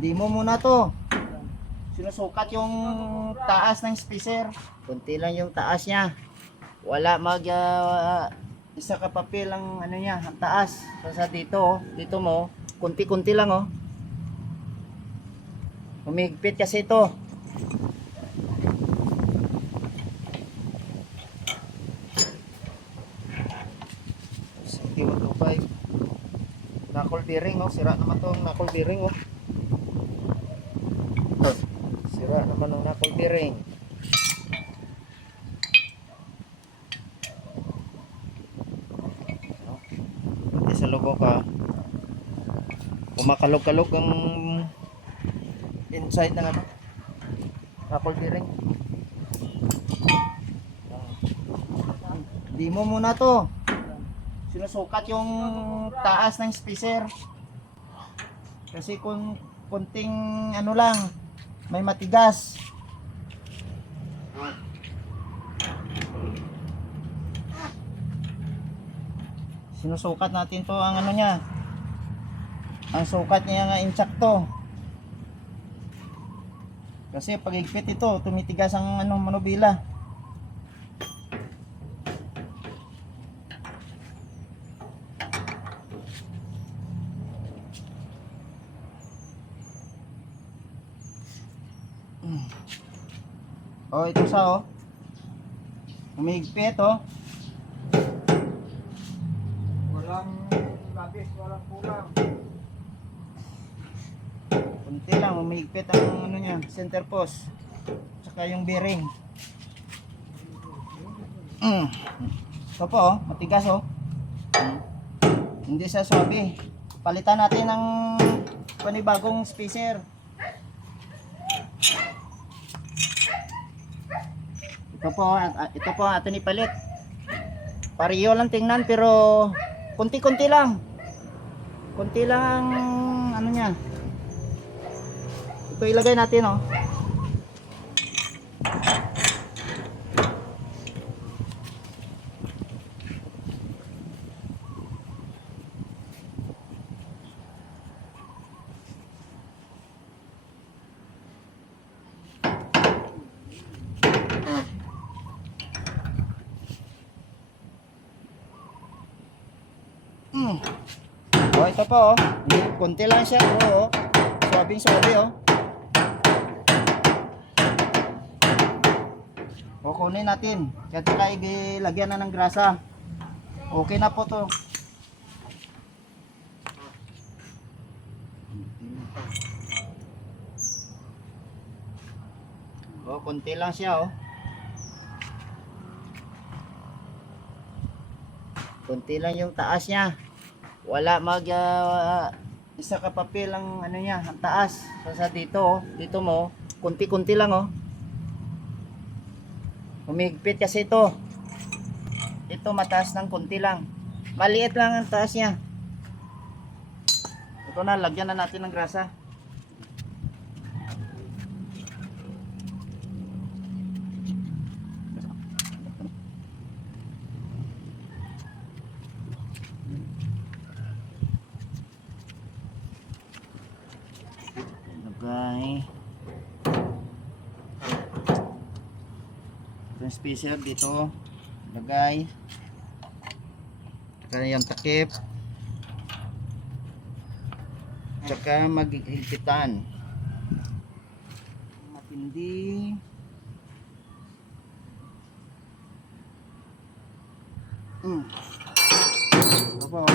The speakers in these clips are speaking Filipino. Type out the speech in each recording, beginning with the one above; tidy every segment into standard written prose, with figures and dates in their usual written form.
Di mo muna to. Sinusukat yung taas ng spacer. Kunti lang yung taas niya. Wala isa ka papel ang ano niya, ang taas. Sa dito, oh. Dito mo, kunti-kunti lang oh. Humigpit kasi ito. Sige, 125. Knuckle bearing oh, sira naman tong knuckle bearing oh. Sira naman ang knuckle bearing. Pati sa logo ka, kumakalog-kalog ang inside ng ano, knuckle bearing. Di mo muna to. Sinusukat yung taas ng spacer. Kasi kung konting ano lang, may matigas. Sinusukat natin to ang ano niya. Ang sukat niya nga insakto. Kasi pag higpit ito, tumitigas ang ano, manubila. Oh, ito sa oh. Umigpit oh. Walang labis, walang kulang. Kunti lang, umigpit ang ano niya, center post. Saka yung bearing. Ito po oh, matigas oh. Hindi siya swabe. Palitan natin ng panibagong spacer. Ito po atin ipalit. Pareho lang tingnan pero kunti-kunti lang. Kunti lang ang ano niya. Ito ilagay natin oh. Oh, ito po oh. Kunti lang siya oh. Swabing swabe oh. Kukunin natin. Kaya saka ilagyan na ng grasa. Okay na po to. Oh, kunti lang siya oh. Kunti lang yung taas niya. Wala isa ka papel ang ano niya, ang taas. Sa dito oh, dito mo, kunti-kunti lang oh. Humigpit kasi ito. Ito mataas ng kunti lang. Maliit lang ang taas niya. Ito na, lagyan na natin ng grasa. Lagay. Ito yung spacer dito. Lagay. Saka yung takip. Saka maghigpitan. Matindi. Ito po.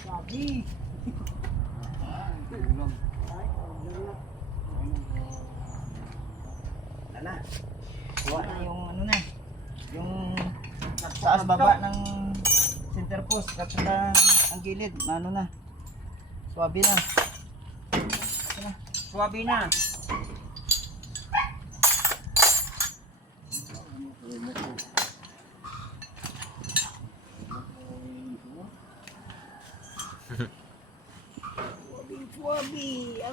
Sabi. Wala na. Kuha na yung ano na. Yung taas baba ng center post at saka ang gilid. Ano na. Swabe na. Swabe na. Swabe.